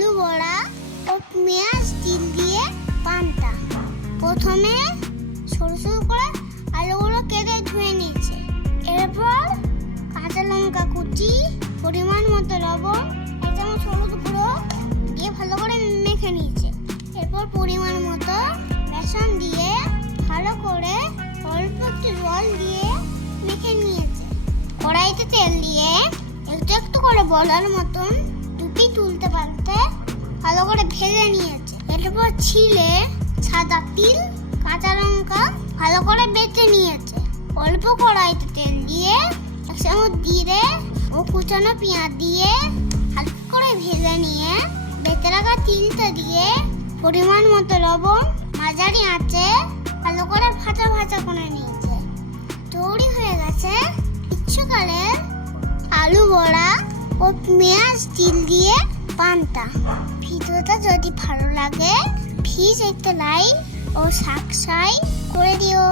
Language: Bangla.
আলু বড়া ও পেঁয়াজ তিল দিয়ে পান্তা। প্রথমে সরু সরু করে আলুগুলো কেটে ধুয়ে নিয়েছে। এরপর কাঁচা লঙ্কা কুচি, পরিমাণ মতো লবণ, 1 চামচ হলুদ গুঁড়ো দিয়ে ভালো করে মেখে নিয়েছে। এরপর পরিমাণ মতো বেসন দিয়ে ভালো করে অল্প একটু জল দিয়ে মেখে নিয়েছে। কড়াইতে তেল দিয়ে একটু একটু করে বলার মতন টুপি তুলতে পারতে ভালো করে ভেজে নিয়েছে। এরপর ছিলে সাদা তিল, কাঁচা লঙ্কা ভালো করে বেটে নিয়েছে। অল্প কড়াইতে তেল দিয়ে 1 চামচ জিরে ও কুচানো পেঁয়াজ দিয়ে হালকা করে ভেজে নিয়ে বেটে রাখা তিলটা দিয়ে পরিমাণ মতো লবণ মাঝারি আঁচে ভালো করে ভাজা ভাজা করে নিয়েছে। তৈরি হয়ে গেছে গ্রীষ্মকালের আলু বড়া ও পেঁয়াজ তিল দিয়ে পান্তা। ভিডিওটা যদি ভালো লাগে প্লিজ একটা লাইক ও সাবস্ক্রাইব করে দিও।